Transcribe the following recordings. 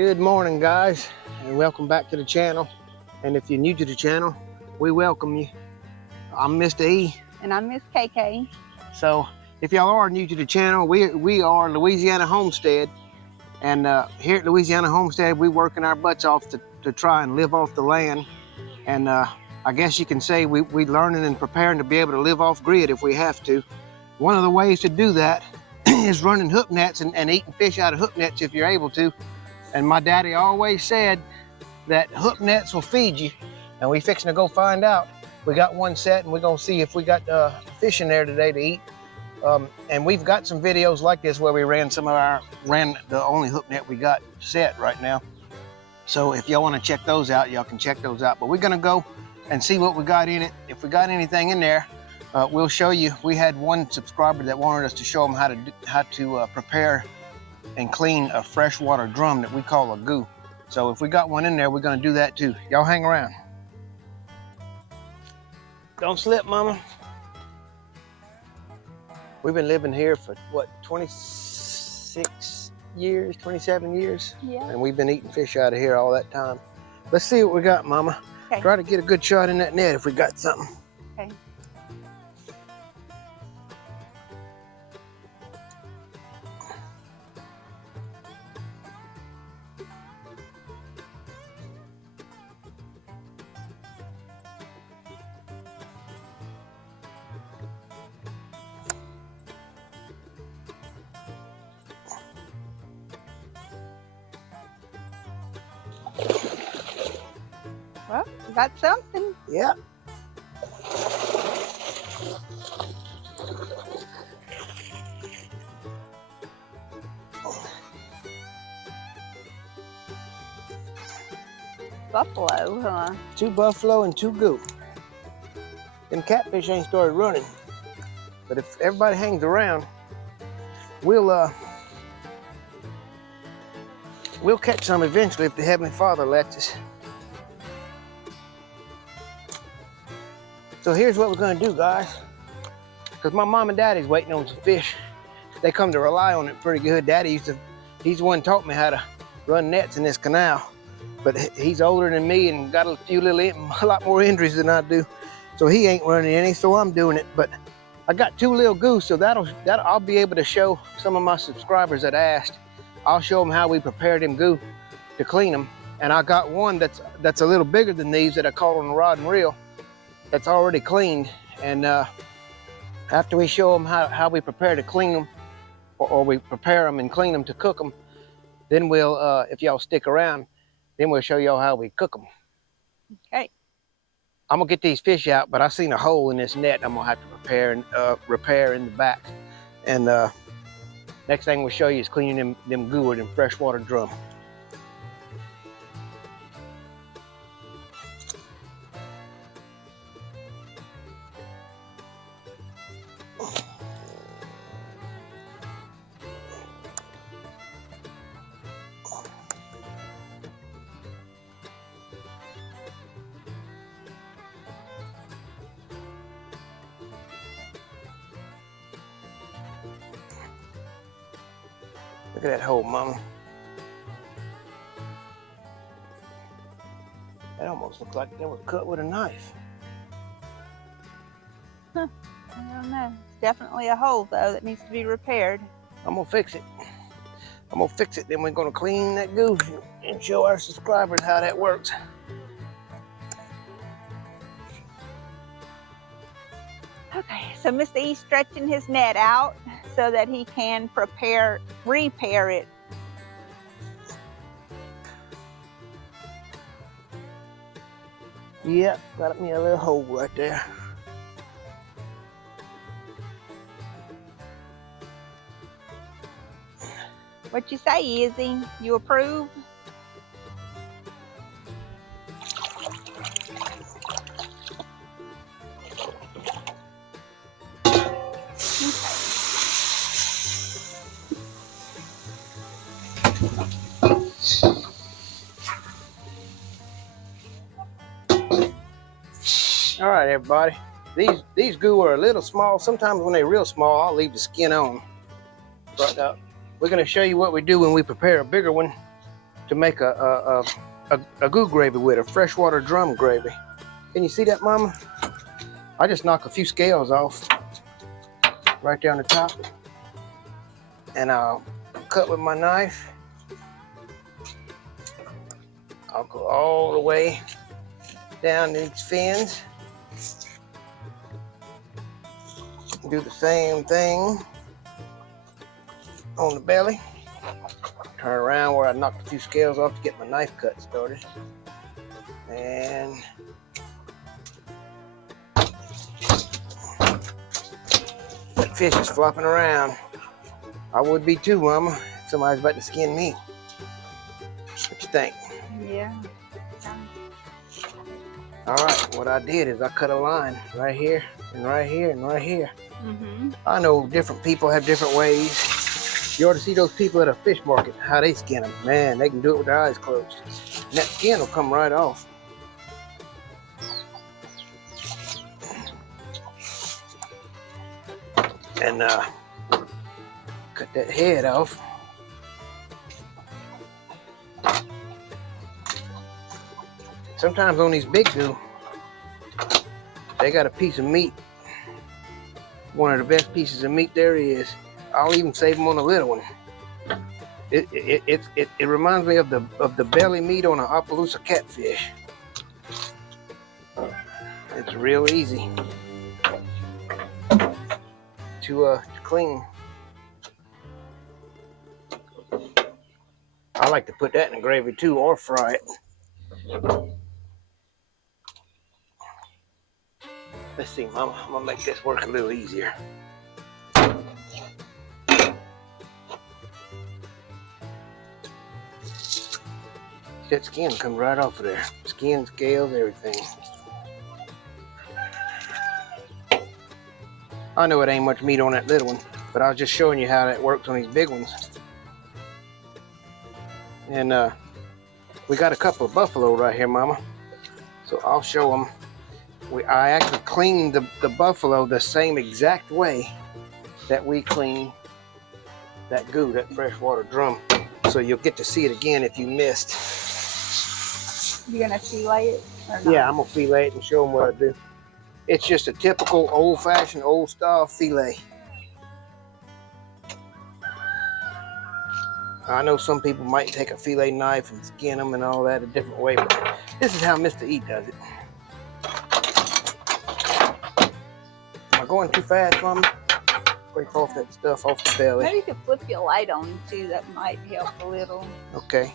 Good morning, guys, and welcome back to the channel. And if you're new to the channel, we welcome you. I'm Mr. E. And I'm Miss KK. So if y'all are new to the channel, we are Louisiana Homestead. And here at Louisiana Homestead, we working our butts off to try and live off the land. And I guess you can say we learning and preparing to be able to live off grid if we have to. One of the ways to do that is running hook nets and eating fish out of hook nets if you're able to. And my daddy always said that hook nets will feed you. And we fixing to go find out. We got one set and we're gonna see if we got fish in there today to eat. And we've got some videos like this where we ran the only hook net we got set right now. So if y'all wanna check those out, y'all can check those out. But we're gonna go and see what we got in it. If we got anything in there, we'll show you. We had one subscriber that wanted us to show them how to prepare and clean a freshwater drum that we call a goo. So if we got one in there, we're gonna do that too. Y'all hang around. Don't slip, mama. We've been living here for what, 26 years, 27 years? Yeah. And we've been eating fish out of here all that time. Let's see what we got, mama. Okay. Try to get a good shot in that net if we got something. Okay. Well, we got something. Yeah. Buffalo, huh? 2 buffalo and 2 goo. Them catfish ain't started running. But if everybody hangs around, we'll catch some eventually if the Heavenly Father lets us. So here's what we're gonna do, guys. Because my mom and daddy's waiting on some fish. They come to rely on it pretty good. He's the one taught me how to run nets in this canal. But he's older than me and got a lot more injuries than I do. So he ain't running any, so I'm doing it. But I got 2 little goose, so I'll be able to show some of my subscribers that asked. I'll show them how we prepare them goo to clean them. And I got one that's a little bigger than these that I caught on the rod and reel. That's already cleaned, and after we show them how we prepare to clean them, or we prepare them and clean them to cook them, then we'll, if y'all stick around, then we'll show y'all how we cook them. Okay. I'm gonna get these fish out, but I seen a hole in this net I'm gonna have to repair in the back. And next thing we'll show you is cleaning them goo or them freshwater drum. Look at that hole, mama. That almost looks like that was cut with a knife. Huh. I don't know. It's definitely a hole, though, that needs to be repaired. I'm gonna fix it. Then we're gonna clean that goo and show our subscribers how that works. Okay, so Mr. E's stretching his net out so that he can repair it. Yep, got me a little hole right there. What you say, Izzy? You approve? All right, everybody. These goo are a little small. Sometimes when they're real small, I'll leave the skin on. But we're gonna show you what we do when we prepare a bigger one to make a goo gravy with, a freshwater drum gravy. Can you see that, Mama? I just knock a few scales off right there on the top, and I'll cut with my knife. I'll go all the way down these fins. Do the same thing on the belly. Turn around where I knocked a few scales off to get my knife cut started. And that fish is flopping around. I would be too, Mama, if somebody's about to skin me. What you think? Yeah. All right, what I did is I cut a line right here and right here and right here. I know different people have different ways. You ought to see those people at a fish market, how they skin them. Man, they can do it with their eyes closed. And that skin will come right off. And cut that head off. Sometimes on these big goo, they got a piece of meat. One of the best pieces of meat there is. I'll even save them on a little one. It reminds me of the belly meat on an Appaloosa catfish. It's real easy to clean. I like to put that in the gravy too, or fry it. Let's see, Mama. I'm gonna make this work a little easier. That skin comes right off of there. Skin, scales, everything. I know it ain't much meat on that little one, but I was just showing you how that works on these big ones. And we got a couple of buffalo right here, Mama. So I'll show them. I actually cleaned the buffalo the same exact way that we clean that goo, that freshwater drum. So you'll get to see it again if you missed. You're gonna fillet it or not? Yeah, I'm gonna fillet it and show them what I do. It's just a typical old-fashioned, old-style fillet. I know some people might take a fillet knife and skin them and all that a different way, but this is how Mr. E does it. Am I going too fast, Mama? Scrape off that stuff off the belly. Maybe you could flip your light on too. That might help a little. Okay.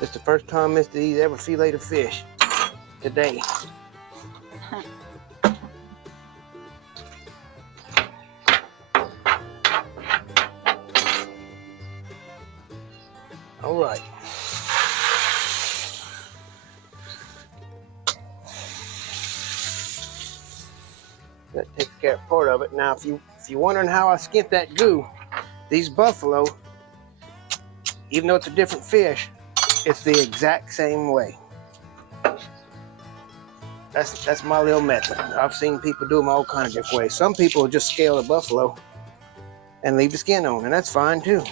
It's the first time Mr. E's ever filleted a fish today. All right. That takes care of part of it. Now, if you're wondering how I skint that goo, these buffalo, even though it's a different fish, it's the exact same way. That's my little method. I've seen people do them all kinds of different ways. Some people will just scale the buffalo and leave the skin on, and that's fine too.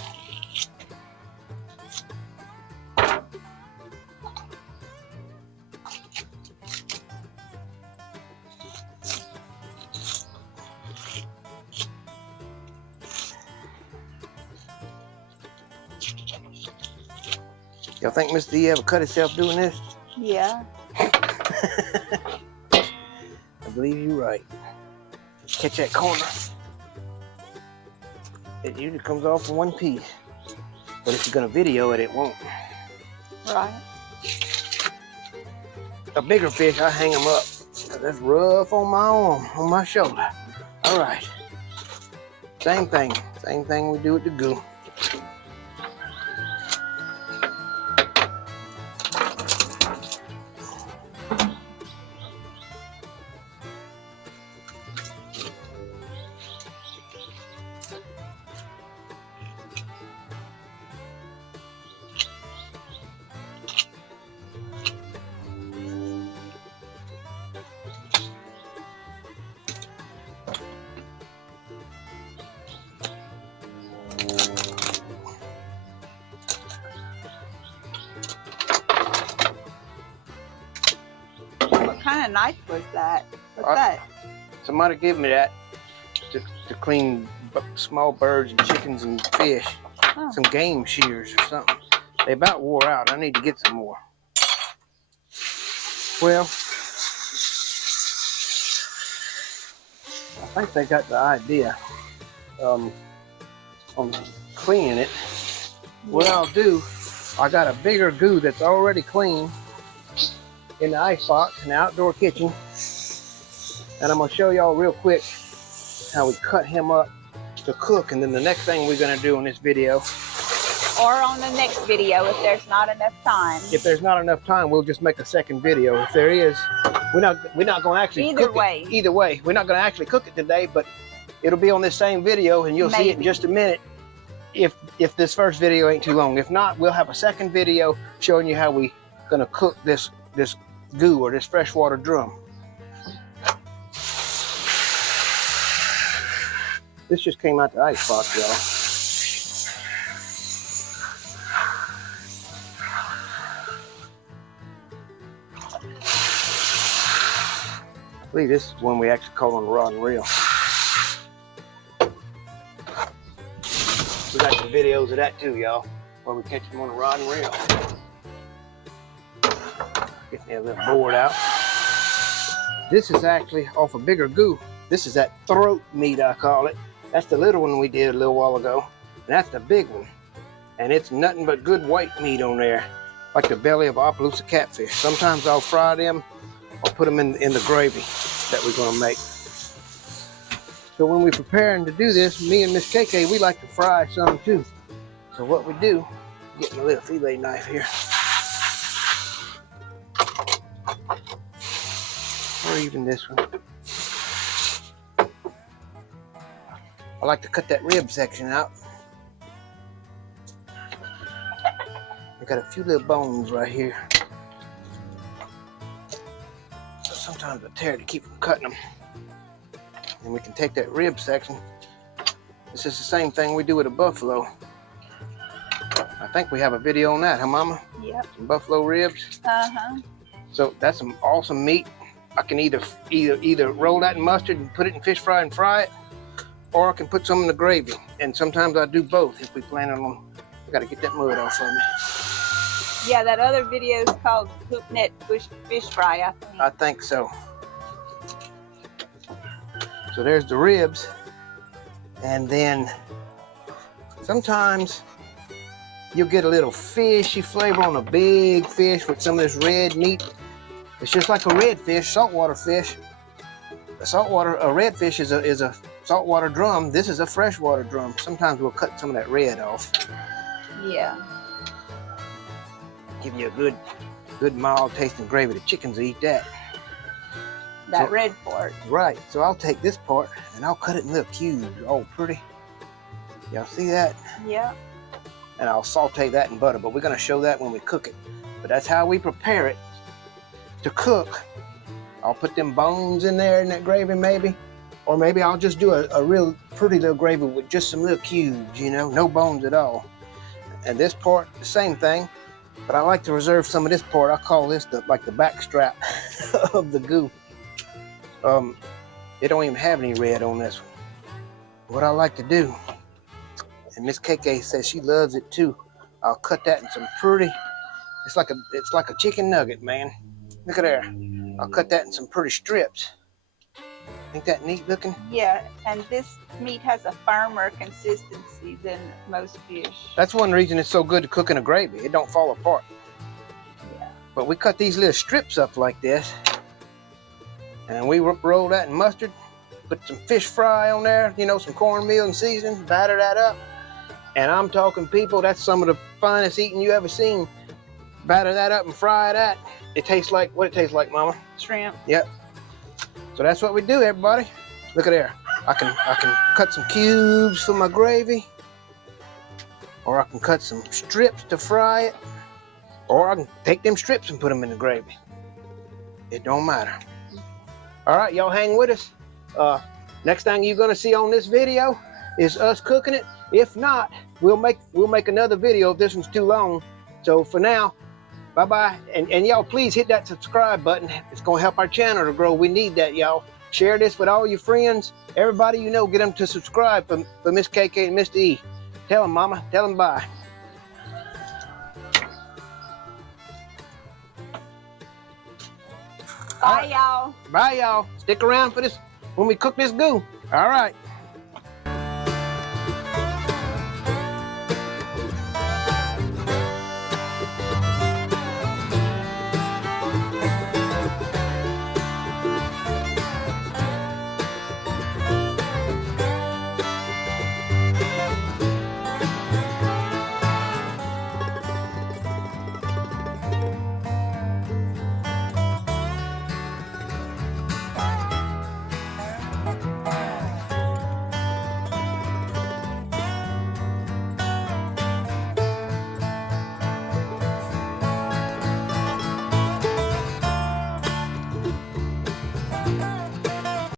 Y'all think Mr. E ever cut himself doing this? Yeah. I believe you're right. Catch that corner. It usually comes off in one piece. But if you're gonna video it, it won't. Right. A bigger fish, I hang them up. That's rough on my arm, on my shoulder. All right. Same thing we do with the goo. of knife was that? What's that? Somebody give me that to clean small birds and chickens and fish. Oh. Some game shears or something. They about wore out. I need to get some more. Well, I think they got the idea on cleaning it. What I'll do, I got a bigger goo that's already clean in the ice box in the outdoor kitchen. And I'm gonna show y'all real quick how we cut him up to cook. And then the next thing we're gonna do in this video, or on the next video if there's not enough time. If there's not enough time, we'll just make a second video. If there is, we're not going to actually cook it. Either way, we're not going to actually cook it today, but it'll be on this same video, and you'll see it in just a minute. If this first video ain't too long, if not, we'll have a second video showing you how we gonna cook this goo or this freshwater drum. This just came out the ice box, y'all. I believe this is one we actually caught on the rod and reel. We got some videos of that too, y'all, where we catch them on the rod and reel. Get me a little board out. This is actually off a bigger goo. This is that throat meat, I call it. That's the little one we did a little while ago. And that's the big one. And it's nothing but good white meat on there, like the belly of Opelousas catfish. Sometimes I'll fry them or put them in the gravy that we're gonna make. So when we're preparing to do this, me and Miss KK, we like to fry some too. So what we do, getting a little fillet knife here. Or even this one. I like to cut that rib section out. I got a few little bones right here. So sometimes I tear to keep from cutting them. And we can take that rib section. This is the same thing we do with a buffalo. I think we have a video on that, huh, Mama? Yep. Some buffalo ribs. Uh-huh. So that's some awesome meat. I can either roll that in mustard and put it in fish fry and fry it, or I can put some in the gravy. And sometimes I do both if we plan on. I gotta get that mud off of me. Yeah, that other video is called Hoop Net Fish Fry, I think. I think so. So there's the ribs. And then sometimes you'll get a little fishy flavor on a big fish with some of this red meat. It's just like a redfish, saltwater fish. A redfish is a saltwater drum. This is a freshwater drum. Sometimes we'll cut some of that red off. Yeah. Give you a good mild tasting gravy. The chickens eat that. That red part. Right. So I'll take this part and I'll cut it in little cubes. Oh, pretty. Y'all see that? Yeah. And I'll saute that in butter, but we're gonna show that when we cook it. But that's how we prepare it to cook. I'll put them bones in there in that gravy maybe, or maybe I'll just do a real pretty little gravy with just some little cubes, you know, no bones at all. And this part, the same thing, but I like to reserve some of this part. I call this like the back strap of the goo. It don't even have any red on this one. What I like to do, and Miss KK says she loves it too, I'll cut that in some pretty, it's like a chicken nugget, man. Look at there. I'll cut that in some pretty strips. Ain't that neat looking? Yeah, and this meat has a firmer consistency than most fish. That's one reason it's so good to cook in a gravy. It don't fall apart. Yeah. But we cut these little strips up like this, and we roll that in mustard, put some fish fry on there, you know, some cornmeal and seasoning, batter that up. And I'm talking, people, that's some of the finest eating you ever seen. Batter that up and fry that. It tastes like, what it tastes like, Mama? Shrimp. Yep. So that's what we do, everybody. Look at there. I can cut some cubes for my gravy, or I can cut some strips to fry it, or I can take them strips and put them in the gravy. It don't matter. All right, y'all hang with us. Next thing you're gonna see on this video is us cooking it. If not, we'll make another video if this one's too long. So for now, Bye-bye. And y'all, please hit that subscribe button. It's going to help our channel to grow. We need that, y'all. Share this with all your friends. Everybody you know, get them to subscribe for Miss KK and Mr. E. Tell them, Mama. Tell them bye. Bye, y'all. Bye, y'all. Stick around for this when we cook this goo. All right.